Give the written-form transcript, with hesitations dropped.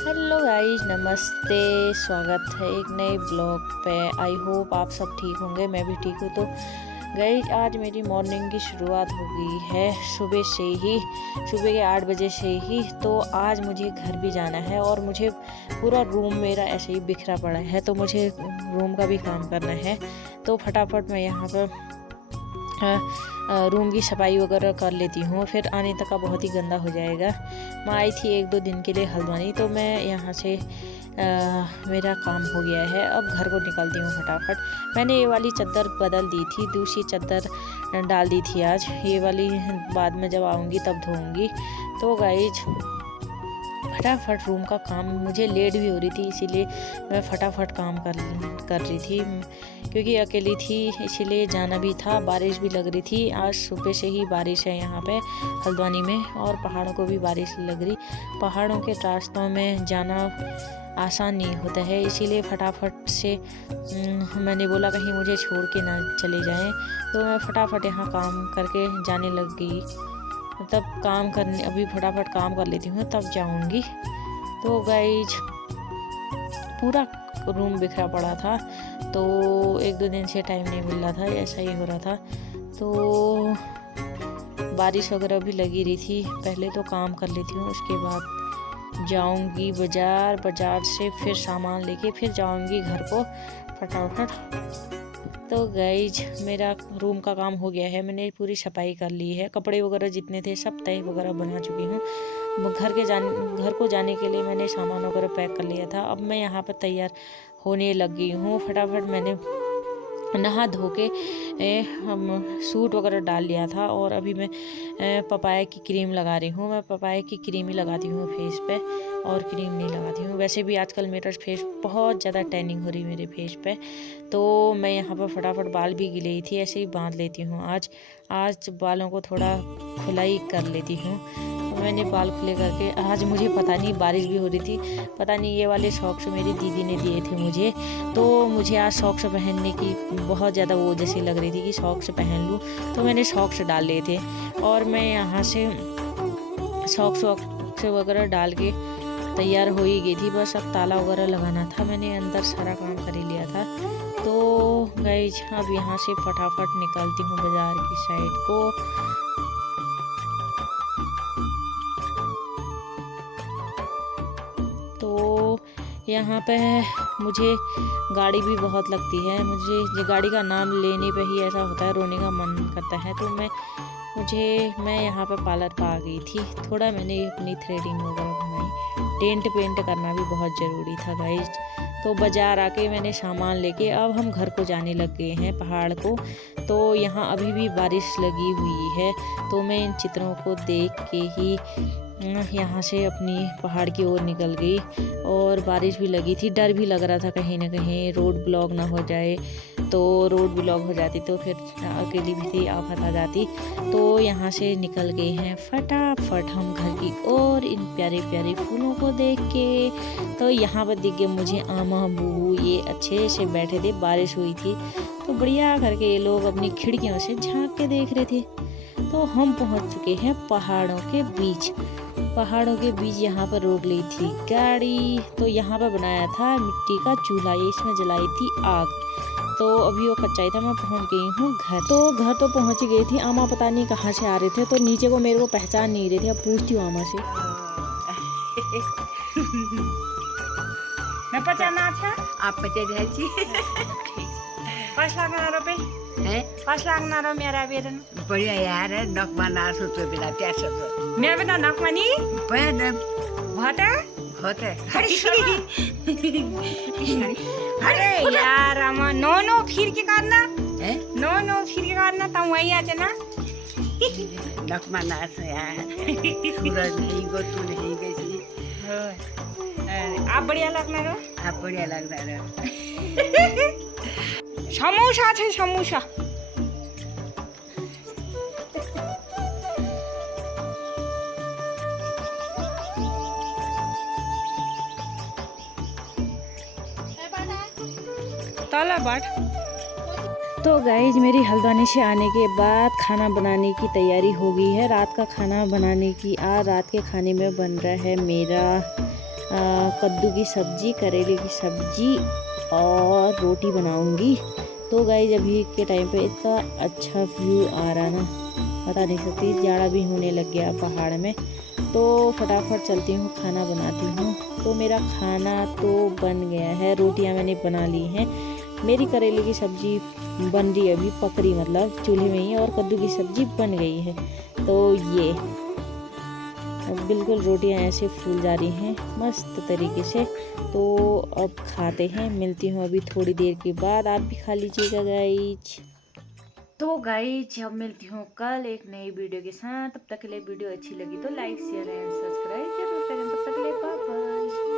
Hello guys, नमस्ते। स्वागत है एक नए ब्लॉग पे। आई होप आप सब ठीक होंगे, मैं भी ठीक हूँ। तो गाइस, आज मेरी मॉर्निंग की शुरुआत हो गई है सुबह से ही, सुबह के 8 बजे से ही। तो आज मुझे घर भी जाना है और मुझे पूरा रूम मेरा ऐसे ही बिखरा पड़ा है, तो मुझे रूम का भी काम करना है। तो फटाफट मैं यहाँ पर रूम की सफाई वगैरह कर लेती हूँ, फिर आने तक का बहुत ही गंदा हो जाएगा। मैं आई थी 1-2 दिन के लिए हल्द्वानी, तो मैं यहाँ से मेरा काम हो गया है। अब घर को निकलती हूँ फटाफट। मैंने ये वाली चादर बदल दी थी, दूसरी चादर डाल दी थी आज। ये वाली बाद में जब आऊँगी तब धोऊँगी। तो गाइज, फटाफट रूम का काम, मुझे लेट भी हो रही थी इसीलिए मैं फटाफट काम कर रही थी, क्योंकि अकेली थी इसीलिए जाना भी था। बारिश भी लग रही थी, आज सुबह से ही बारिश है यहाँ पे हल्द्वानी में, और पहाड़ों को भी बारिश लग रही। पहाड़ों के रास्तों में जाना आसान नहीं होता है, इसीलिए फटाफट से मैंने बोला कहीं मुझे छोड़ के ना चले जाएं। तो मैं फटाफट यहाँ काम करके जाने लग गई। तब काम करने, अभी फटाफट काम कर लेती हूँ तब जाऊँगी। तो गाइज, पूरा रूम बिखरा पड़ा था, तो 1-2 दिन से टाइम नहीं मिल रहा था, ऐसा ही हो रहा था। तो बारिश वगैरह भी लगी रही थी। पहले तो काम कर लेती हूँ, उसके बाद जाऊँगी बाज़ार से फिर सामान लेके फिर जाऊँगी घर को फटाफट। तो गाइज, मेरा रूम का काम हो गया है, मैंने पूरी सफाई कर ली है। कपड़े वगैरह जितने थे सब तय वगैरह बना चुकी हूँ। घर को जाने के लिए मैंने सामान वगैरह पैक कर लिया था। अब मैं यहाँ पर तैयार होने लग गई हूँ। फटाफट मैंने नहा धो के हम सूट वगैरह डाल लिया था, और अभी मैं पपाया की क्रीम लगा रही हूँ। मैं पपाया की क्रीम ही लगाती हूँ फेस पे, और क्रीम नहीं लगाती हूँ। वैसे भी आजकल मेरा फेस बहुत ज़्यादा टैनिंग हो रही मेरे फेस पे। तो मैं यहाँ पर फटाफट बाल भी गिले थी, ऐसे ही बांध लेती हूँ। आज बालों को थोड़ा खुलाई कर लेती हूँ। मैंने बाल खुले करके, आज मुझे पता नहीं बारिश भी हो रही थी, पता नहीं ये वाले सॉक्स मेरी दीदी ने दिए थे मुझे। तो मुझे आज सॉक्स पहनने की बहुत ज़्यादा वो जैसी लग रही थी कि सॉक्स पहन लूँ, तो मैंने सॉक्स डाल लिए थे। और मैं यहाँ से सॉक्स वगैरह डाल के तैयार हो ही गई थी, बस अब ताला वगैरह लगाना था। मैंने अंदर सारा काम कर ही लिया था। तो गाइज, अब यहाँ से फटाफट निकलती हूँ बाज़ार की साइड को। तो यहाँ पे मुझे गाड़ी भी बहुत लगती है, मुझे गाड़ी का नाम लेने पे ही ऐसा होता है, रोने का मन करता है। तो मैं यहाँ पे पार्लर पर आ गई थी। थोड़ा मैंने अपनी थ्रेडिंग वगैरह बनाई, डेंट पेंट करना भी बहुत ज़रूरी था गाइज। तो बाज़ार आके मैंने सामान लेके अब हम घर को जाने लग गए हैं, पहाड़ को। तो यहाँ अभी भी बारिश लगी हुई है, तो मैं इन चित्रों को देख के ही यहाँ से अपनी पहाड़ की ओर निकल गई। और बारिश भी लगी थी, डर भी लग रहा था कहीं ना कहीं रोड ब्लॉक ना हो जाए। तो रोड ब्लॉक हो जाती तो फिर अकेली भी थी, आफत आ जाती। तो यहाँ से निकल गए हैं फटाफट हम घर की ओर, इन प्यारे प्यारे फूलों को देख के। तो यहाँ पर दिख गए मुझे आमा बूबू, ये अच्छे से बैठे थे, बारिश हुई थी तो बढ़िया करके ये लोग अपनी खिड़कियों से झांक के देख रहे थे। तो हम पहुँच चुके हैं पहाड़ों के बीच। यहाँ पर रोक ली थी गाड़ी। तो यहाँ पर बनाया था मिट्टी का चूल्हा, ये इसमें जलाई थी आग। तो अभी वो कच्चा ही था। मैं पहुँच गई हूँ घर। तो घर तो पहुँच गई थी। आमा पता नहीं कहाँ से आ रहे थे, तो नीचे को मेरे को पहचान नहीं रहे थे। अब पूछती हूँ आमा से। मैं पहचाना था, आप पहचान छी। 5 लाख रुपए है 5 लाख मेरा वेतन। बढ़िया यार है, नकमा ना सोचो बिना प्यास मेरा बेटा नकमनी पहन भाता होते। अरे यार, आमा नो फिर के करना है, नो फिर के करना, तुम वही आते ना। नकमा ना से यार सूरज नहीं गो, तू नहीं गई। आप बढ़िया लगना रो। आप बढ़िया लग रहा है। समोसा थे, समोसा। ताला बाट। तो गाइज, मेरी हल्द्वानी से आने के बाद खाना बनाने की तैयारी हो गई है, रात का खाना बनाने की। आज रात के खाने में बन रहा है मेरा कद्दू की सब्जी, करेले की सब्जी और रोटी बनाऊंगी। तो गाइस अभी के टाइम पे इतना अच्छा व्यू आ रहा ना, बता नहीं सकती। जाड़ा भी होने लग गया पहाड़ में, तो फटाफट चलती हूँ, खाना बनाती हूँ। तो मेरा खाना तो बन गया है, रोटियां मैंने बना ली हैं, मेरी करेले की सब्जी बन रही है अभी, पक रही मतलब चूल्हे में ही, और कद्दू की सब्जी बन गई है। तो ये बिल्कुल रोटियां ऐसे फूल जा रही हैं मस्त तरीके से। तो अब खाते हैं, मिलती हूँ अभी थोड़ी देर के बाद, आप भी खा लीजिएगा गाइज। तो गाइज अब मिलती हूँ कल एक नई वीडियो के साथ। तब तक के लिए वीडियो अच्छी लगी तो लाइक शेयर एंड सब्सक्राइब जरूर करें। तब तक के लिए बाय बाय।